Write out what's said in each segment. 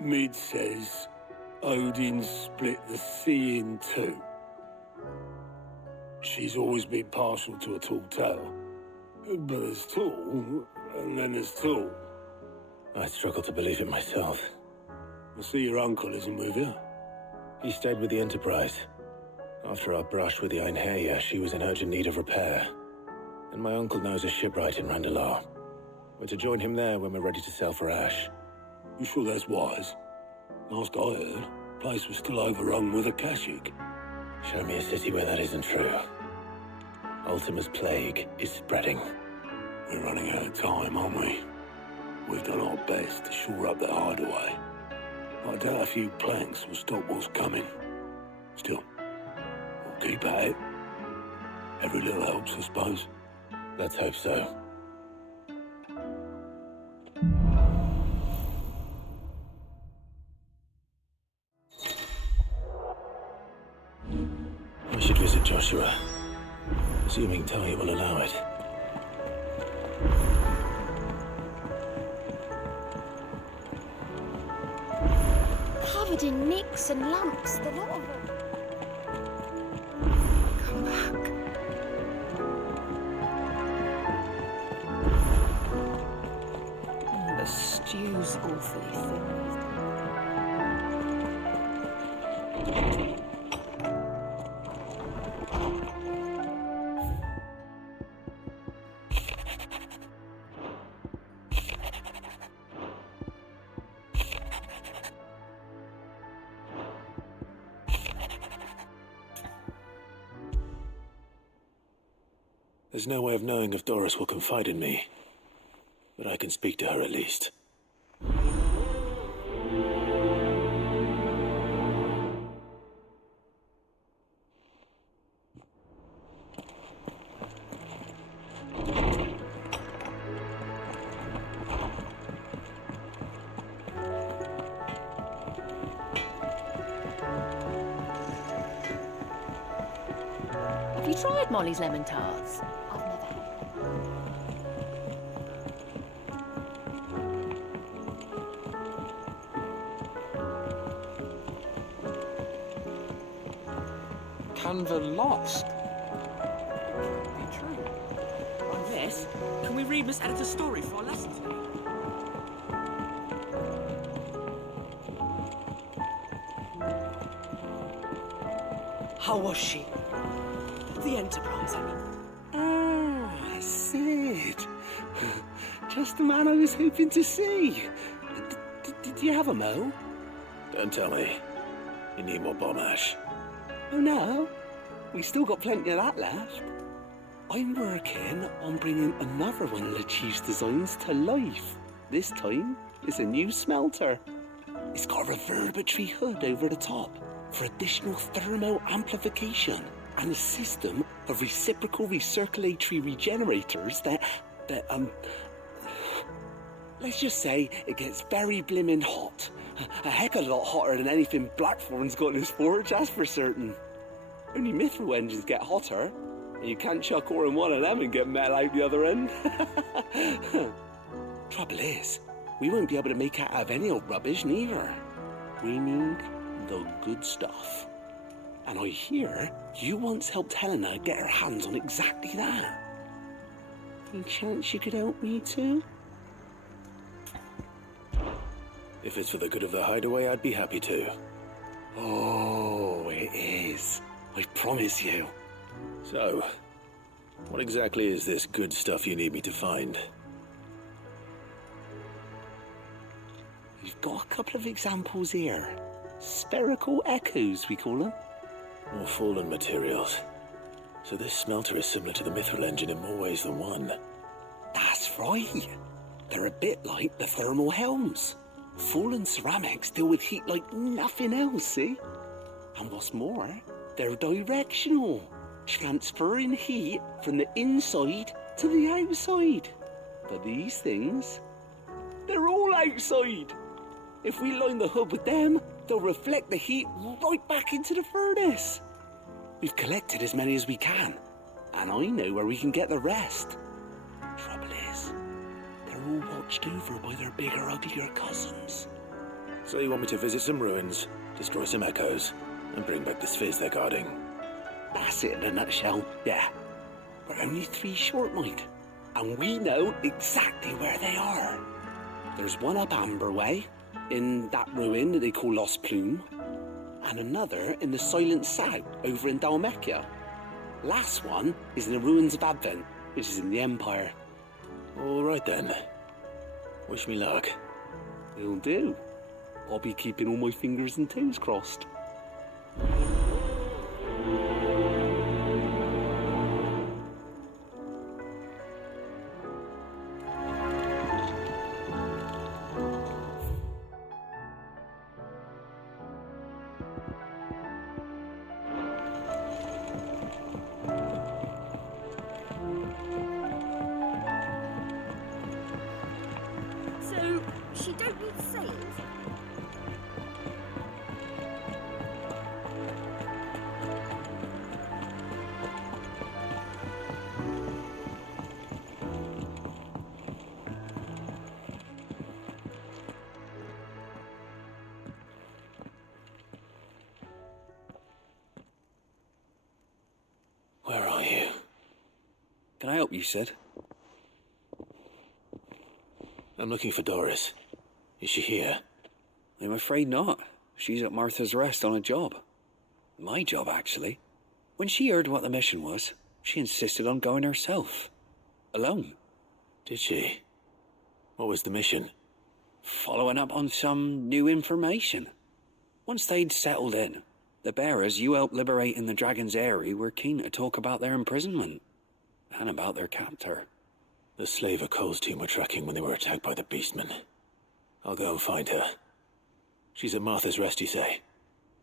Mid says Odin split the sea in two. She's always been partial to a tall tale. But there's tall, and then there's tall. I struggle to believe it myself. I see your uncle isn't with you. He stayed with the Enterprise. After our brush with the Einherja, she was in urgent need of repair. And my uncle knows a shipwright in Randalar. We're to join him there when we're ready to sail for Ash. You sure that's wise? Last I heard, the place was still overrun with Akashic. Show me a city where that isn't true. Ultima's plague is spreading. We're running out of time, aren't we? We've done our best to shore up the hideaway. I doubt a few planks will stop what's coming. Still, we'll keep at it. Every little helps, I suppose. Let's hope so. I should visit Joshua, assuming Talia will allow it. Covered in nicks and lumps, the lot of them. Come back. The stew's awfully thin. There's no way of knowing if Doris will confide in me, but I can speak to her at least. Have you tried Molly's lemon tarts? I've never had Canva lost. It can't be true. On this, can we read Miss Editor's story for our lesson today? How was she? The Enterprise, I mean. Ah, Sid. Just the man I was hoping to see. Did you have a mo? Don't tell me. You need more bomb ash. Oh no, we still got plenty of that left. I'm working on bringing another one of the Chief's designs to life. This time, it's a new smelter. It's got a reverberatory hood over the top for additional thermal amplification and a system of reciprocal recirculatory regenerators that let's just say it gets very blimmin' hot. A heck of a lot hotter than anything Blackthorn's got in his forge, that's for certain. Only mithril engines get hotter, and you can't chuck ore in one of them and get metal out the other end. Trouble is, we won't be able to make it out of any old rubbish neither. We need the good stuff. And I hear you once helped Helena get her hands on exactly that. Any chance you could help me too? If it's for the good of the hideaway, I'd be happy to. Oh, it is. I promise you. So, what exactly is this good stuff you need me to find? We've got a couple of examples here. Spherical echoes, we call them. More fallen materials. So this smelter is similar to the mithril engine in more ways than one. That's right. They're a bit like the thermal helms. Fallen ceramics deal with heat like nothing else, see? And what's more, they're directional, transferring heat from the inside to the outside. But these things, they're all outside. If we line the hood with them, they'll reflect the heat right back into the furnace. We've collected as many as we can, and I know where we can get the rest. Trouble is, they're all watched over by their bigger, uglier cousins. So you want me to visit some ruins, destroy some echoes, and bring back this fizz they're guarding? That's it in a nutshell, yeah. We're only 3 short, mate. And we know exactly where they are. There's one up Amber Way, in that ruin that they call Lost Plume, and another in the Silent South, over in Dalmekia. Last one is in the ruins of Advent, which is in the Empire. All right then. Wish me luck. Will do. I'll be keeping all my fingers and toes crossed. So, she don't need sails? Where are you? Can I help you, Sid? I'm looking for Doris. Is she here? I'm afraid not. She's at Martha's Rest on a job. My job, actually. When she heard what the mission was, she insisted on going herself. Alone. Did she? What was the mission? Following up on some new information. Once they'd settled in, the bearers you helped liberate in the Dragon's Eyrie were keen to talk about their imprisonment. And about their captor. The slaver Cole's team were tracking when they were attacked by the Beastmen. I'll go and find her. She's at Martha's Rest, you say?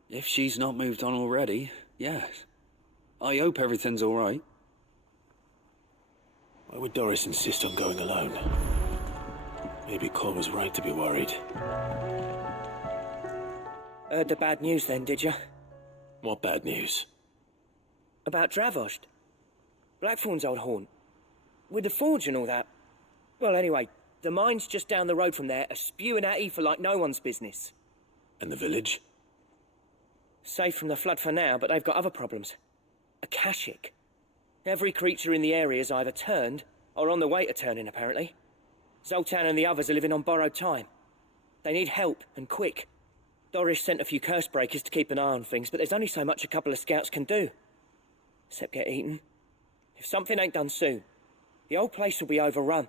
If she's not moved on already, yes. I hope everything's all right. Why would Doris insist on going alone? Maybe Cole was right to be worried. Heard the bad news then, did you? What bad news? About Dravost. Blackthorn's old haunt. With the forge and all that. Well, anyway, the mines just down the road from there are spewing out ether like no one's business. And the village? Safe from the flood for now, but they've got other problems. Akashic. Every creature in the area is either turned, or on the way to turning, apparently. Zoltan and the others are living on borrowed time. They need help, and quick. Doris sent a few curse breakers to keep an eye on things, but there's only so much a couple of scouts can do. Except get eaten. If something ain't done soon, the whole place will be overrun.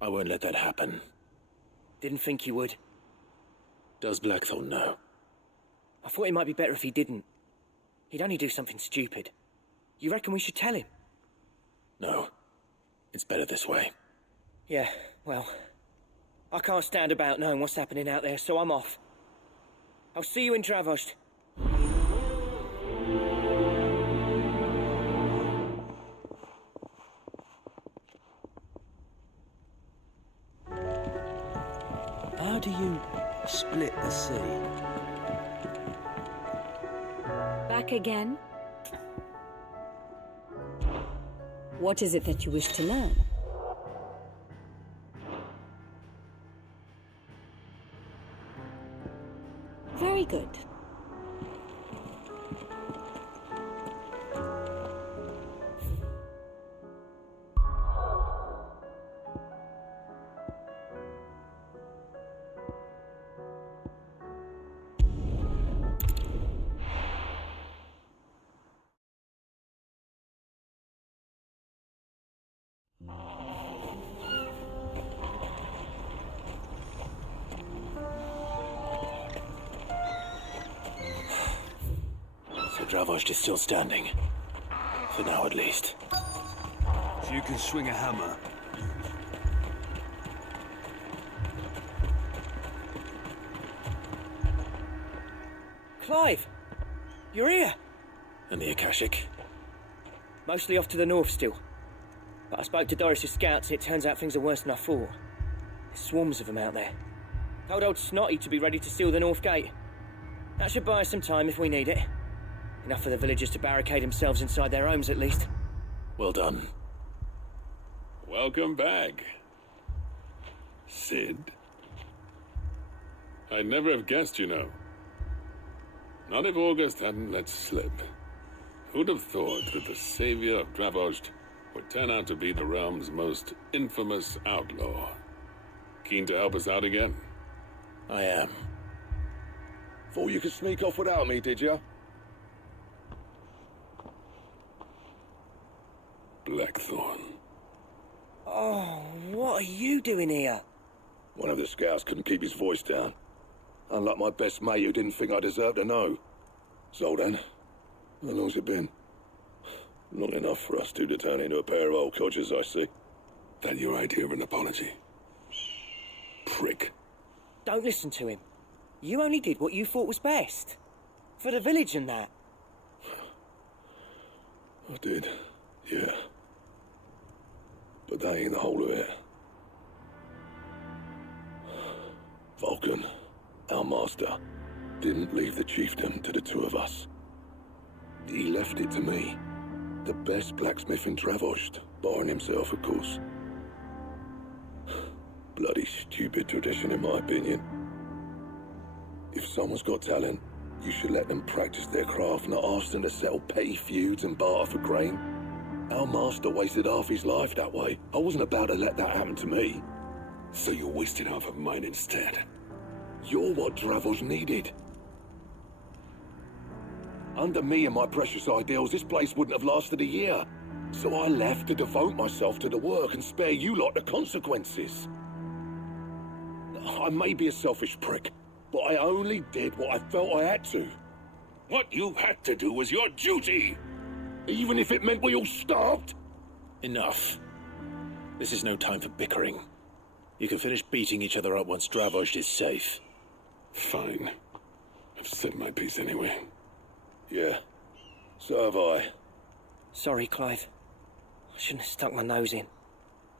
I won't let that happen. Didn't think you would. Does Blackthorn know? I thought it might be better if he didn't. He'd only do something stupid. You reckon we should tell him? No. It's better this way. Yeah, well, I can't stand about knowing what's happening out there, so I'm off. I'll see you in Dravost. How do you split the sea? Back again? What is it that you wish to learn? Very good. So Dravost is still standing. For now, at least. If you can swing a hammer. Clive! You're here! And the Akashic? Mostly off to the north still. But I spoke to Doris's scouts and it turns out things are worse than I thought. There's swarms of them out there. Told old Snotty to be ready to seal the north gate. That should buy us some time if we need it. Enough for the villagers to barricade themselves inside their homes at least. Well done. Welcome back. Sid? I'd never have guessed, you know. Not if August hadn't let slip. Who'd have thought that the savior of Dravost would turn out to be the realm's most infamous outlaw? Keen to help us out again? I am. Thought you could sneak off without me, did you? Blackthorn. Oh, what are you doing here? One of the scouts couldn't keep his voice down. Unlike my best mate who didn't think I deserved to know. Zoltan, how long's it been? Long enough for us two to turn into a pair of old codgers, I see. That your idea of an apology? Prick. Don't listen to him. You only did what you thought was best. For the village and that. I did, yeah. But that ain't the whole of it. Vulcan, our master, didn't leave the chiefdom to the two of us. He left it to me, the best blacksmith in Dravost, barring himself, of course. Bloody stupid tradition, in my opinion. If someone's got talent, you should let them practice their craft, not ask them to settle petty feuds and barter for grain. Our master wasted half his life that way. I wasn't about to let that happen to me. So you wasted half of mine instead? You're what Dravost needed. Under me and my precious ideals, this place wouldn't have lasted a year. So I left to devote myself to the work and spare you lot the consequences. I may be a selfish prick, but I only did what I felt I had to. What you had to do was your duty! Even if it meant we all starved? Enough. This is no time for bickering. You can finish beating each other up once Dravost is safe. Fine. I've said my piece anyway. Yeah, so have I. Sorry, Clive. I shouldn't have stuck my nose in.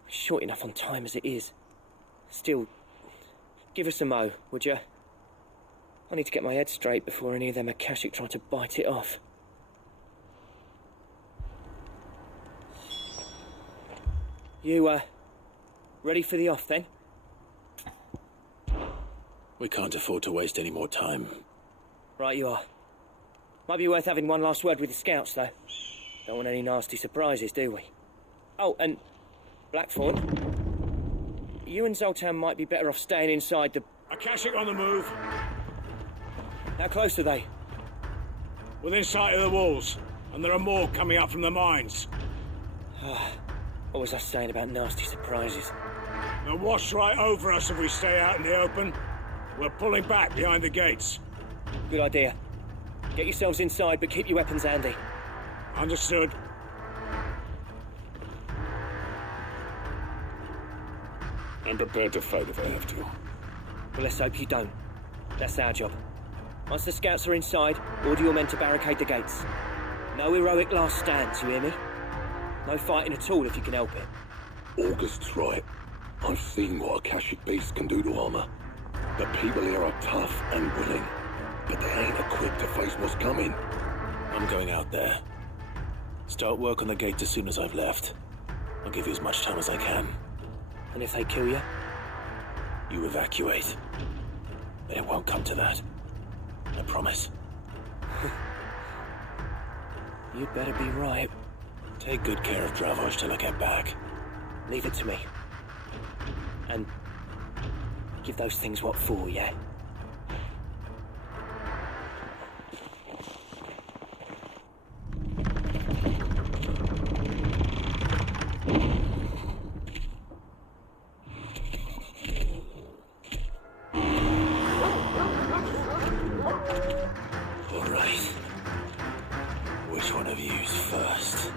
Short enough on time as it is. Still, give us a mo, would you? I need to get my head straight before any of them Akashic try to bite it off. You, ready for the off, then? We can't afford to waste any more time. Right you are. Might be worth having one last word with the scouts, though. Don't want any nasty surprises, do we? Oh, and Blackthorn, you and Zoltan might be better off staying inside the... Akashic on the move. How close are they? Within sight of the walls, and there are more coming up from the mines. What was I saying about nasty surprises? They'll wash right over us if we stay out in the open. We're pulling back behind the gates. Good idea. Get yourselves inside, but keep your weapons handy. Understood. I'm prepared to fight if I have to. Well, let's hope you don't. That's our job. Once the scouts are inside, order your men to barricade the gates. No heroic last stands, you hear me? No fighting at all if you can help it. August's right. I've seen what Akashic beasts can do to armor. The people here are tough and willing, but they ain't equipped to face what's coming. I'm going out there. Start work on the gate as soon as I've left. I'll give you as much time as I can. And if they kill you? You evacuate. But it won't come to that. I promise. You'd better be right. Take good care of Dravost till I get back. Leave it to me. And give those things what for, yeah? All right. Which one of you's first?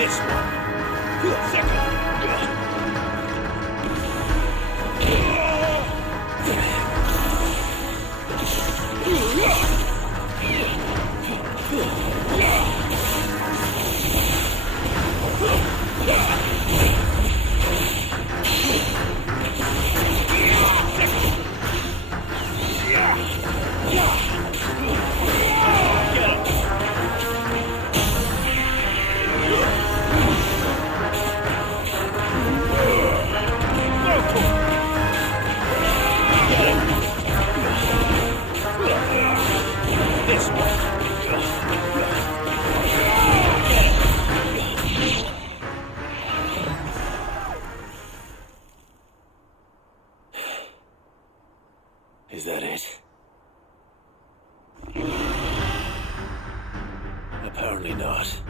This one. Second. Is that it? Apparently not.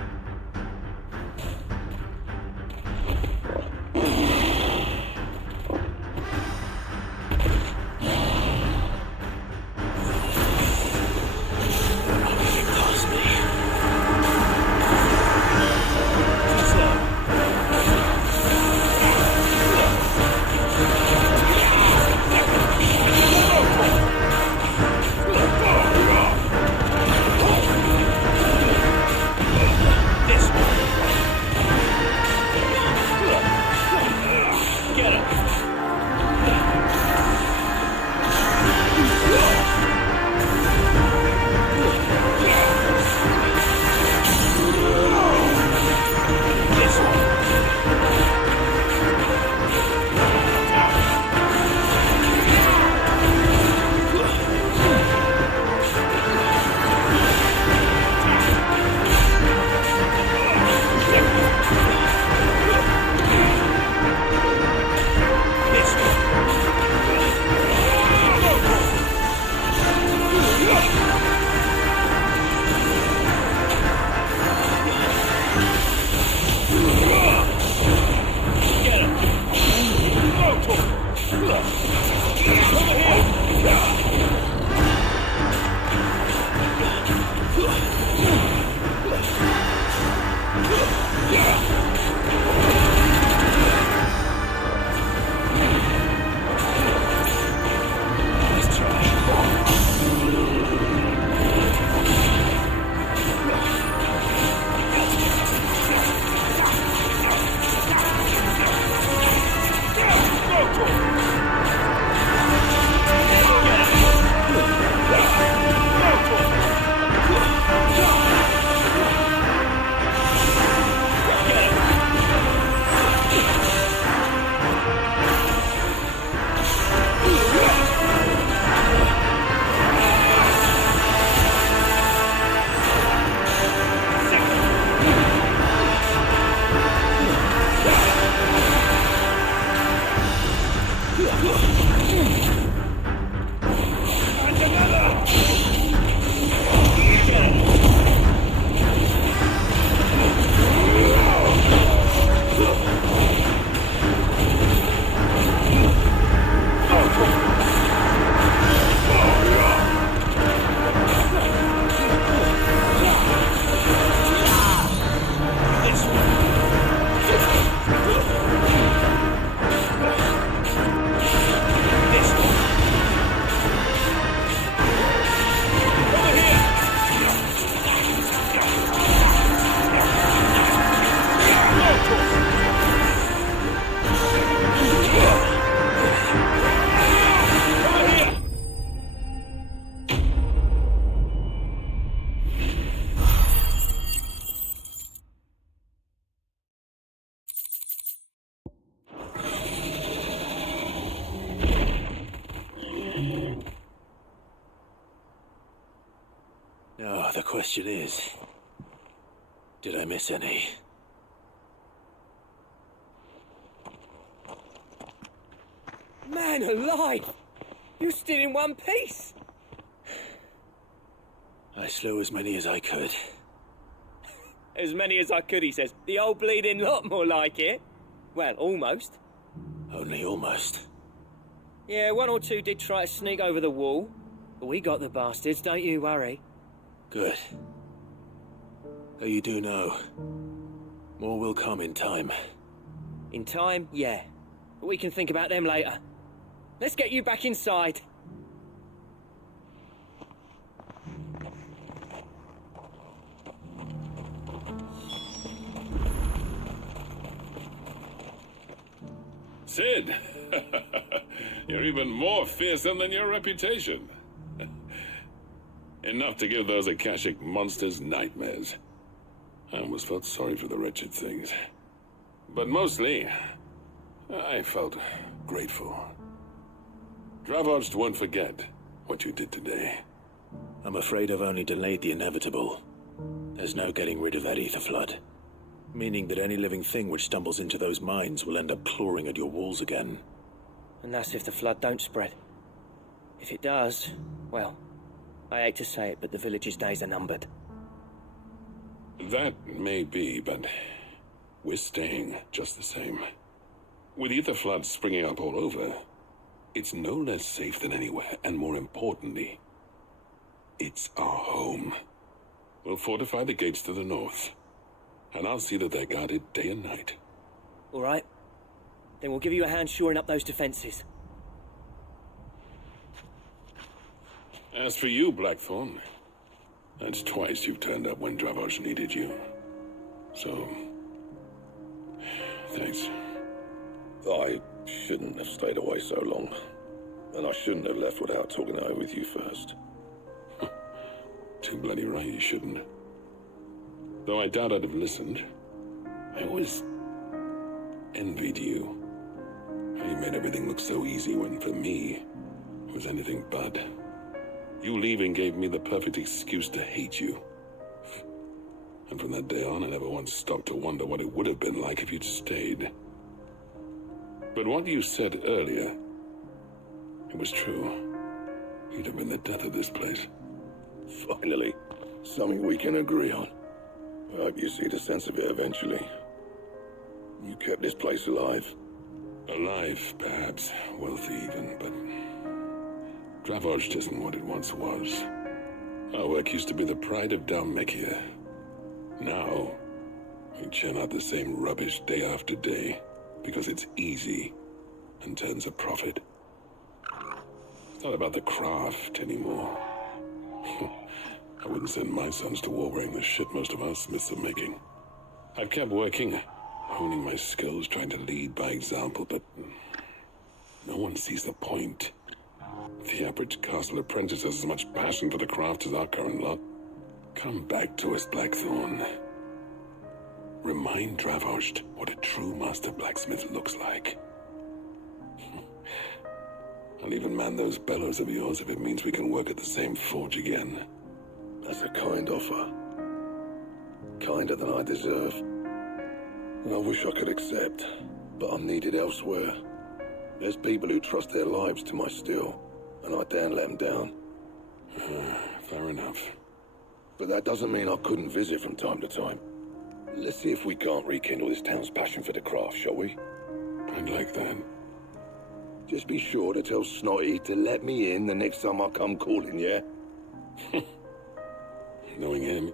Now, the question is, did I miss any? Man alive! You still in one piece! I slew as many as I could. As many as I could, he says. The old bleeding lot, more like it. Well, almost. Only almost. Yeah, one or two did try to sneak over the wall. But we got the bastards, don't you worry. Good. Though you do know, More will come in time. In time, yeah. But we can think about them later. Let's get you back inside. Sid! You're even more fearsome than your reputation. Enough to give those Akashic monsters nightmares. I almost felt sorry for the wretched things. But mostly, I felt grateful. Dravoged won't forget what you did today. I'm afraid I've only delayed the inevitable. There's no getting rid of that ether flood. Meaning that any living thing which stumbles into those mines will end up clawing at your walls again. And that's if the flood don't spread. If it does, well, I hate to say it, but the village's days are numbered. That may be, but we're staying just the same. With ether floods springing up all over, it's no less safe than anywhere, and more importantly, it's our home. We'll fortify the gates to the north, and I'll see that they're guarded day and night. All right. Then we'll give you a hand shoring up those defenses. As for you, Blackthorn, that's twice you've turned up when Dravos needed you. So, thanks. I shouldn't have stayed away so long. And I shouldn't have left without talking it over with you first. Too bloody right you shouldn't. Though I doubt I'd have listened. I always envied you. How you made everything look so easy when, for me, it was anything but. You leaving gave me the perfect excuse to hate you. And from that day on, I never once stopped to wonder what it would have been like if you'd stayed. But what you said earlier, it was true. You'd have been the death of this place. Finally, something we can agree on. I hope you see the sense of it eventually. You kept this place alive. Alive, perhaps. Wealthy even, but Dravoged isn't what it once was. Our work used to be the pride of Dalmekia. Now, we churn out the same rubbish day after day because it's easy and turns a profit. It's not about the craft anymore. I wouldn't send my sons to war wearing the shit most of our smiths are making. I've kept working, honing my skills, trying to lead by example, but no one sees the point. The average castle apprentice has as much passion for the craft as our current lot. Come back to us, Blackthorn. Remind Dravoged what a true master blacksmith looks like. I'll even man those bellows of yours if it means we can work at the same forge again. That's a kind offer. Kinder than I deserve. And I wish I could accept, but I'm needed elsewhere. There's people who trust their lives to my steel, and I daren't let them down. Fair enough. But that doesn't mean I couldn't visit from time to time. Let's see if we can't rekindle this town's passion for the craft, shall we? I'd like that. Just be sure to tell Snotty to let me in the next time I come calling, yeah? Knowing him,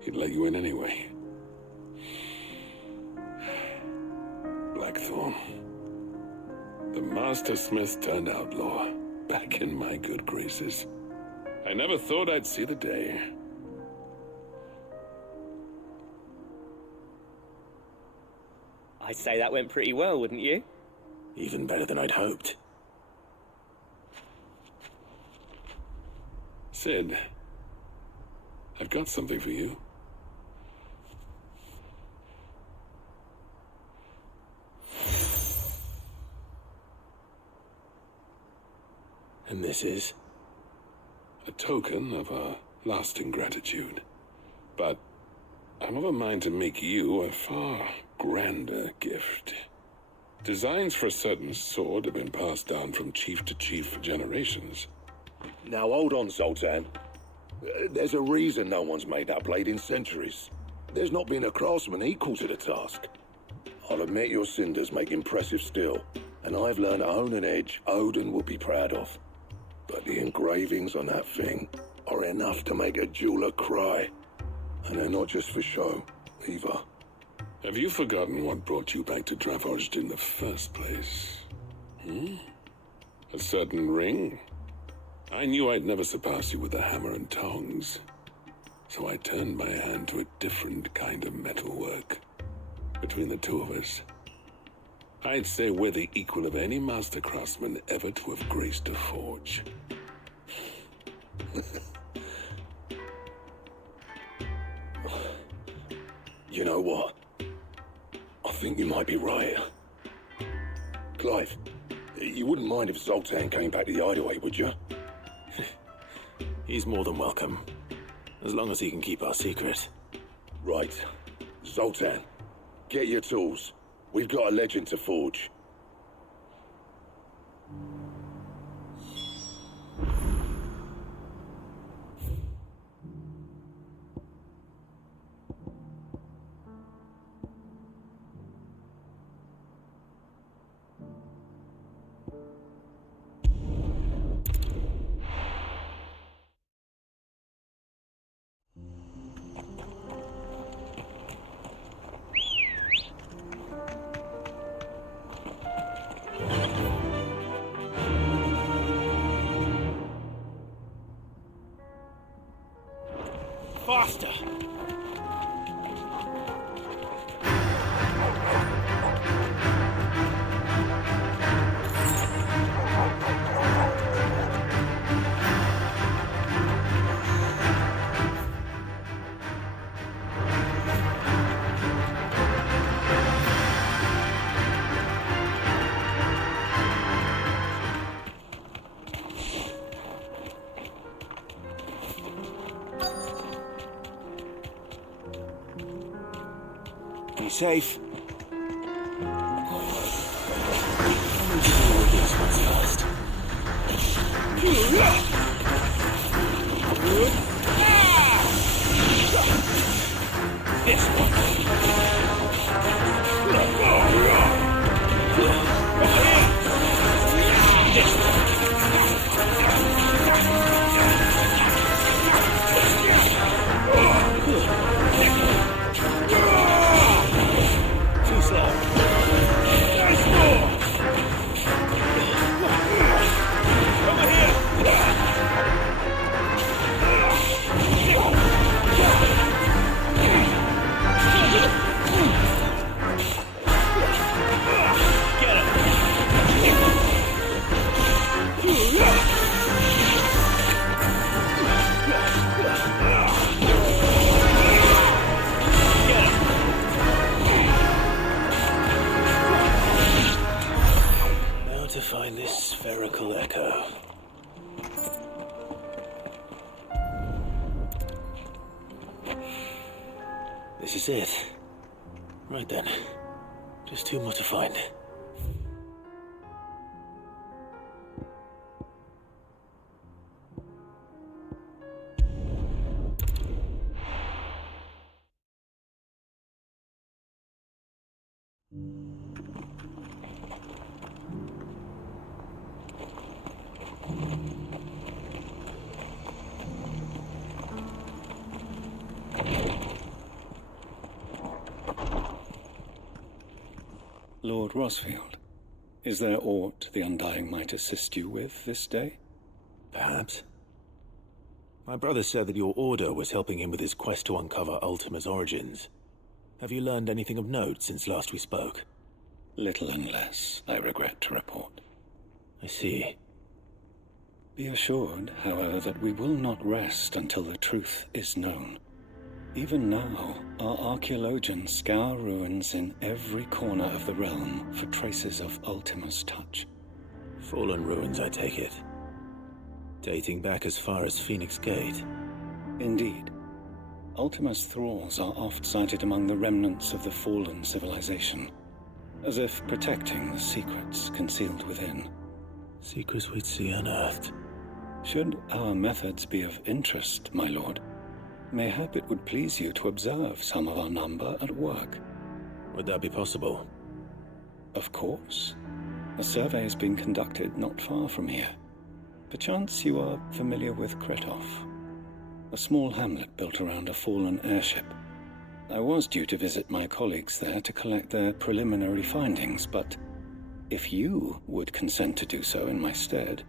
he'd let you in anyway. Blackthorn. The Master Smith turned outlaw, back in my good graces. I never thought I'd see the day. I'd say that went pretty well, wouldn't you? Even better than I'd hoped. Sid, I've got something for you. And this is? A token of our lasting gratitude. But I'm of a mind to make you a far grander gift. Designs for a certain sword have been passed down from chief to chief for generations. Now hold on, Zoltan. There's a reason no one's made that blade in centuries. There's not been a craftsman equal to the task. I'll admit your cinders make impressive steel, and I've learned to own an edge Odin will be proud of. But the engravings on that thing are enough to make a jeweler cry. And they're not just for show, either. Have you forgotten what brought you back to Dravozd in the first place? A certain ring? I knew I'd never surpass you with the hammer and tongs. So I turned my hand to a different kind of metalwork. Between the two of us, I'd say we're the equal of any master craftsman ever to have graced a forge. You know what? I think you might be right. Clive, you wouldn't mind if Zoltan came back to the hideaway, would you? He's more than welcome. As long as he can keep our secret. Right. Zoltan, get your tools. We've got a legend to forge. Faster! Be safe. This to find this spherical echo. This is it. Right then. Just two more to find. Lord Rosfield, is there aught the Undying might assist you with this day? Perhaps. My brother said that your order was helping him with his quest to uncover Ultima's origins. Have you learned anything of note since last we spoke? Little and less, I regret to report. I see. Be assured, however, that we will not rest until the truth is known. Even now, our archaeologians scour ruins in every corner of the realm for traces of Ultima's touch. Fallen ruins, I take it. Dating back as far as Phoenix Gate. Indeed. Ultima's thralls are oft sighted among the remnants of the fallen civilization, as if protecting the secrets concealed within. Secrets we'd see unearthed. Should our methods be of interest, my lord, mayhap it would please you to observe some of our number at work. Would that be possible? Of course. A survey is being conducted not far from here. Perchance you are familiar with Kretov, a small hamlet built around a fallen airship. I was due to visit my colleagues there to collect their preliminary findings, but if you would consent to do so in my stead,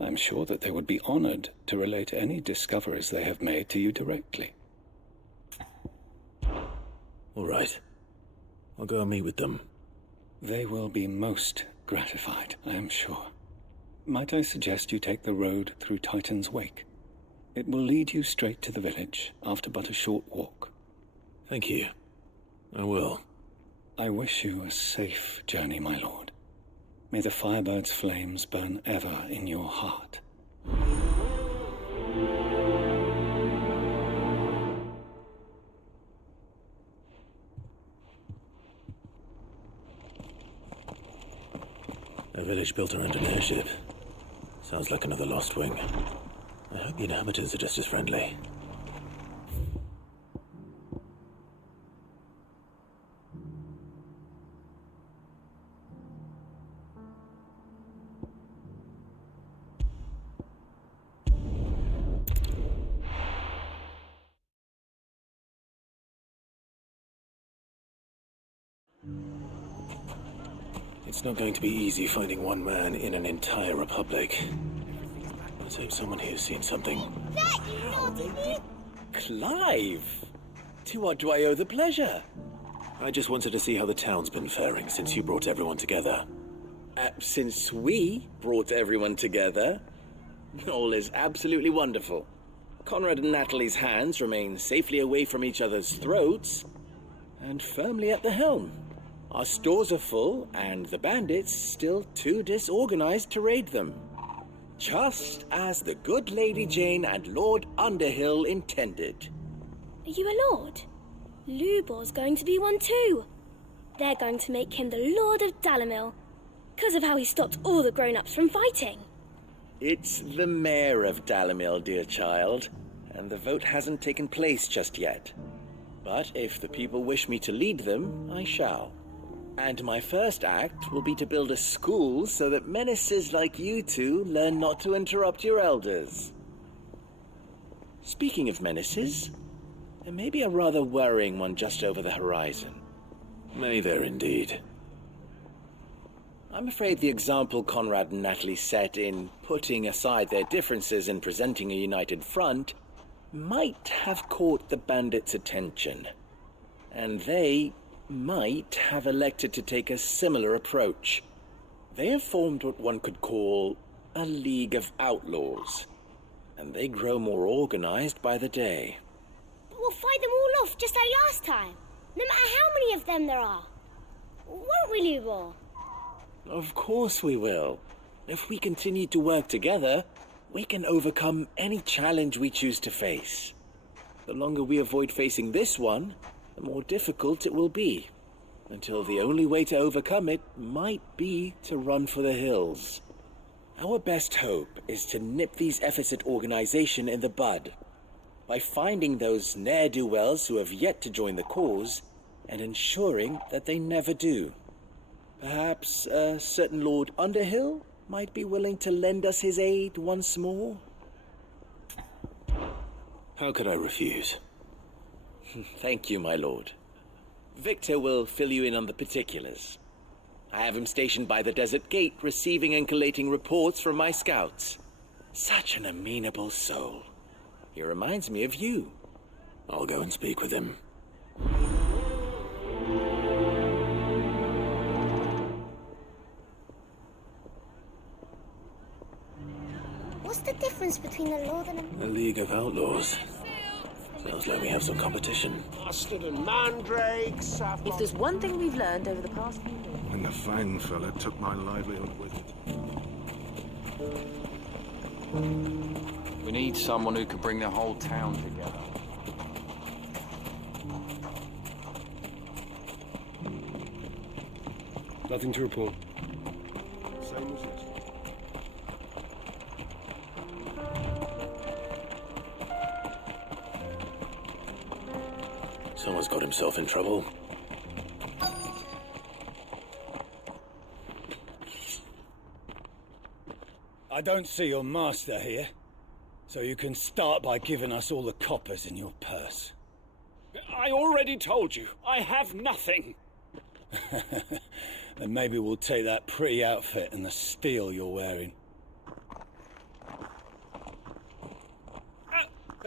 I'm sure that they would be honored to relate any discoveries they have made to you directly. All right. I'll go and meet with them. They will be most gratified, I am sure. Might I suggest you take the road through Titan's Wake? It will lead you straight to the village after but a short walk. Thank you. I will. I wish you a safe journey, my lord. May the Firebird's flames burn ever in your heart. A village built around an airship. Sounds like another Lost Wing. I hope the inhabitants are just as friendly. It's not going to be easy finding one man in an entire republic. Let's hope someone here's seen something. Clive! To what do I owe the pleasure? I just wanted to see how the town's been faring since you brought everyone together. Since we brought everyone together, all is absolutely wonderful. Conrad and Natalie's hands remain safely away from each other's throats, and firmly at the helm. Our stores are full, and the bandits still too disorganized to raid them. Just as the good Lady Jane and Lord Underhill intended. Are you a lord? Lubor's going to be one too. They're going to make him the Lord of Dalamil, because of how he stopped all the grown-ups from fighting. It's the mayor of Dalamil, dear child, and the vote hasn't taken place just yet. But if the people wish me to lead them, I shall. And my first act will be to build a school so that menaces like you two learn not to interrupt your elders. Speaking of menaces, there may be a rather worrying one just over the horizon. May there indeed. I'm afraid the example Conrad and Natalie set in putting aside their differences and presenting a united front might have caught the bandits' attention. And they might have elected to take a similar approach. They have formed what one could call a League of Outlaws, and they grow more organized by the day. But we'll fight them all off just like last time, no matter how many of them there are. Won't we, Lubor? Of course we will. If we continue to work together, we can overcome any challenge we choose to face. The longer we avoid facing this one, the more difficult it will be, until the only way to overcome it might be to run for the hills. Our best hope is to nip these efforts at organization in the bud, by finding those ne'er-do-wells who have yet to join the cause, and ensuring that they never do. Perhaps a certain Lord Underhill might be willing to lend us his aid once more? How could I refuse? Thank you, my lord. Victor will fill you in on the particulars. I have him stationed by the desert gate, receiving and collating reports from my scouts. Such an amenable soul. He reminds me of you. I'll go and speak with him. What's the difference between a lord and A League of Outlaws. Sounds like we have some competition. Mustard and mandrakes. If there's one thing we've learned over the past few days... When the Fang fella took my livelihood with it. We need someone who can bring the whole town together. Nothing to report. Same as yesterday. Someone's got himself in trouble. I don't see your master here, so you can start by giving us all the coppers in your purse. I already told you, I have nothing. Then maybe we'll take that pretty outfit and the steel you're wearing.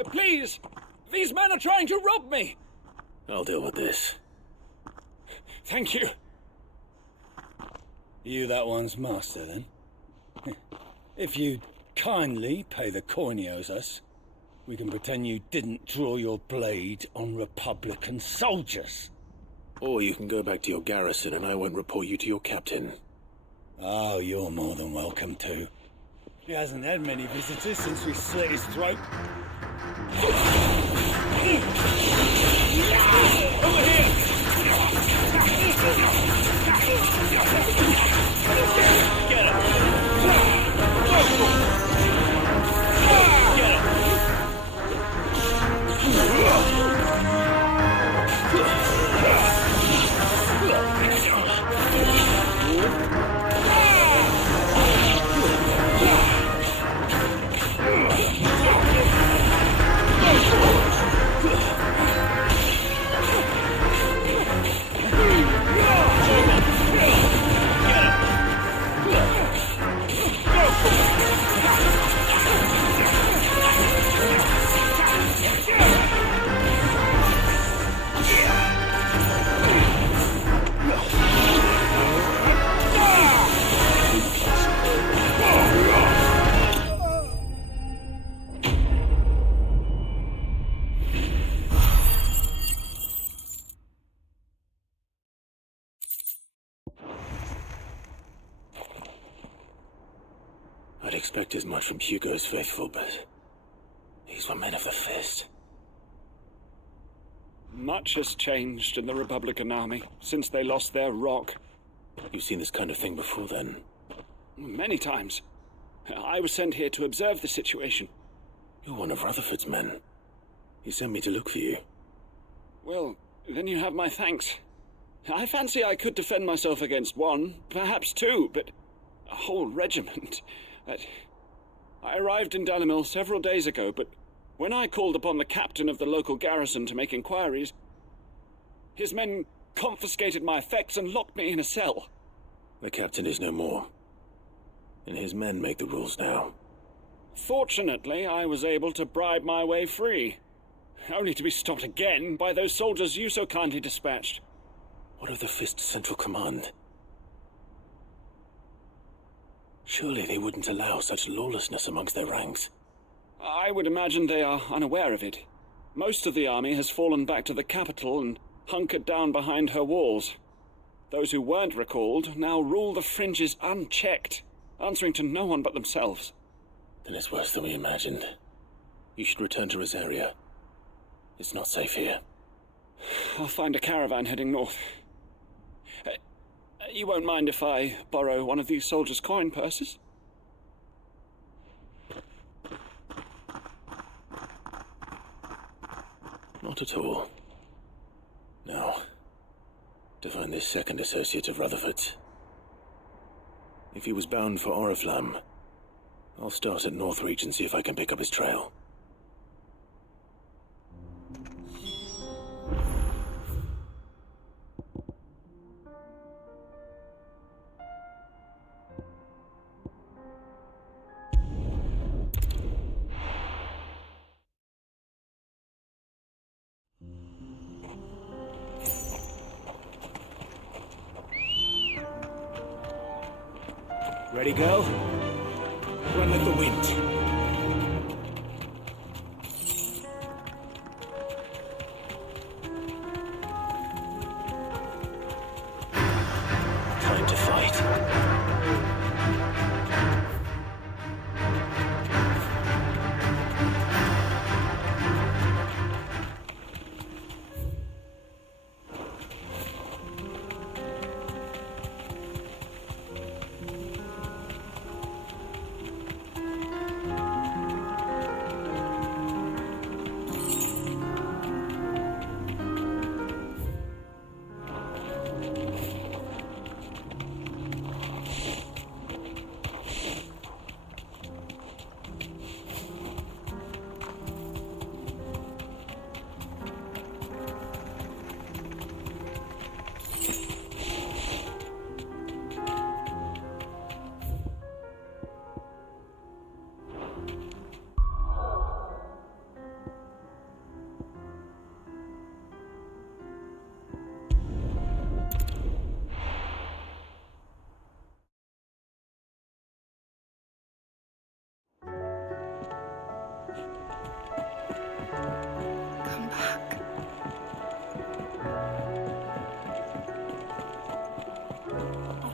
Please! These men are trying to rob me! I'll deal with this. Thank you. You that one's master, then? If you'd kindly pay the coin he owes us, we can pretend you didn't draw your blade on Republican soldiers. Or you can go back to your garrison and I won't report you to your captain. Oh, you're more than welcome to. He hasn't had many visitors since we slit his throat. Over here! Get him! Get him! I'd expect as much from Hugo's faithful, but these were men of the fist. Much has changed in the Republican army since they lost their rock. You've seen this kind of thing before, then? Many times. I was sent here to observe the situation. You're one of Rutherford's men. He sent me to look for you. Well, then you have my thanks. I fancy I could defend myself against one, perhaps two, but a whole regiment. I arrived in Dalimil several days ago, but when I called upon the captain of the local garrison to make inquiries, his men confiscated my effects and locked me in a cell. The captain is no more, and his men make the rules now. Fortunately, I was able to bribe my way free, only to be stopped again by those soldiers you so kindly dispatched. What of the Fist's central command? Surely they wouldn't allow such lawlessness amongst their ranks. I would imagine they are unaware of it. Most of the army has fallen back to the capital and hunkered down behind her walls. Those who weren't recalled now rule the fringes unchecked, answering to no one but themselves. Then it's worse than we imagined. You should return to Rosaria. It's not safe here. I'll find a caravan heading north. You won't mind if I borrow one of these soldiers' coin purses? Not at all. Now, to find this second associate of Rutherford's. If he was bound for Oriflamme, I'll start at Northreach and see if I can pick up his trail. Ready, girl? Run like the wind. Time to fight.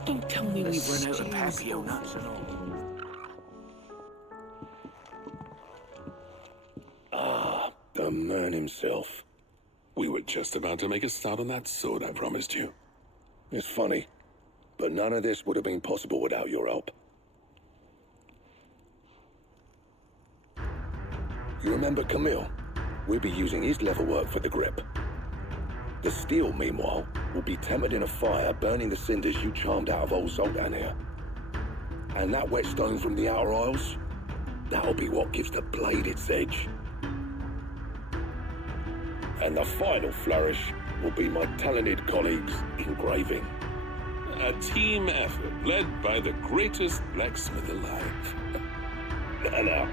Don't tell me we've run out of papio nuts and all. Ah, the man himself. We were just about to make a start on that sword I promised you. It's funny, but none of this would have been possible without your help. You remember Camille? We'll be using his leather work for the grip. The steel, meanwhile, will be tempered in a fire, burning the cinders you charmed out of old Zoltan here. And that whetstone from the outer aisles, that'll be what gives the blade its edge. And the final flourish will be my talented colleagues' engraving. A team effort led by the greatest blacksmith alive. Now,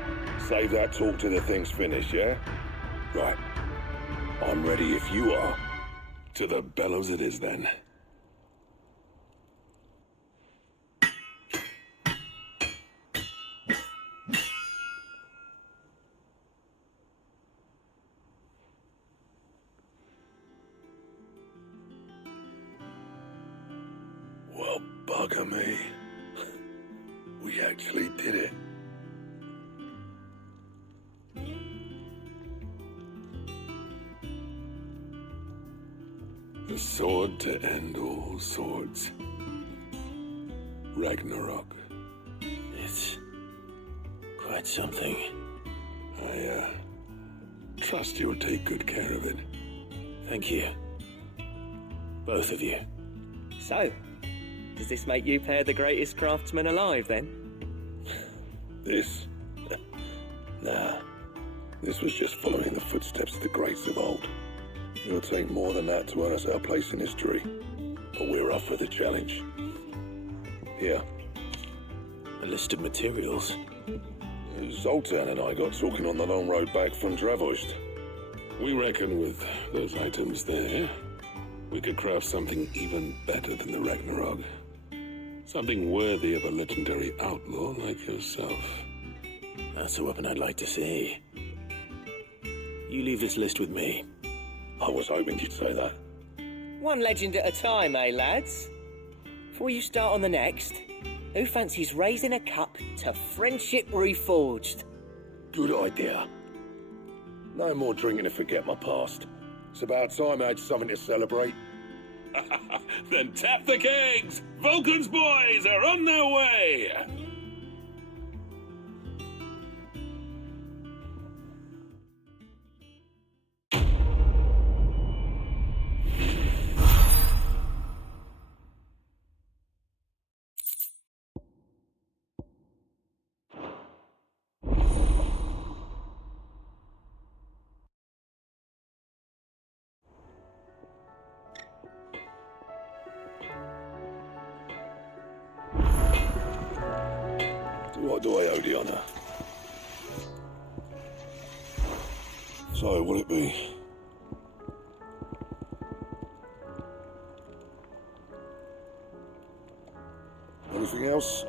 save that talk till the thing's finished, yeah? Right. I'm ready if you are. To the bellows it is, then. Well, bugger me. We actually did it. The sword to end all swords. Ragnarok. It's quite something. I trust you'll take good care of it. Thank you. Both of you. So, does this make you pair the greatest craftsmen alive, then? This? Nah. This was just following the footsteps of the greats of old. It'll take more than that to earn us our place in history. But we're up for the challenge. Here. A list of materials. Zoltan and I got talking on the long road back from Dravost. We reckon with those items there, we could craft something even better than the Ragnarok. Something worthy of a legendary outlaw like yourself. That's a weapon I'd like to see. You leave this list with me. I was hoping you'd say that. One legend at a time, eh, lads? Before you start on the next, who fancies raising a cup to friendship reforged? Good idea. No more drinking to forget my past. It's about time I had something to celebrate. Then tap the kegs! Vulcan's boys are on their way! What do I owe the honour? So, will it be? Anything else?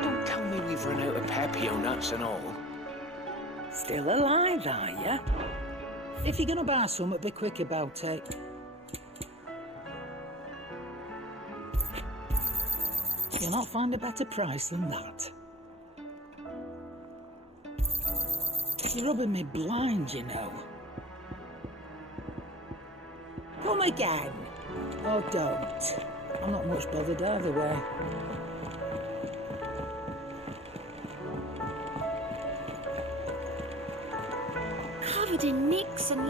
Don't tell me we've run out of papio nuts and all. Still alive, are ya? If you're gonna buy something, be quick about it. You'll not find a better price than that. You're rubbing me blind, you know. Come again. Oh, don't. I'm not much bothered either way. Covered in nicks and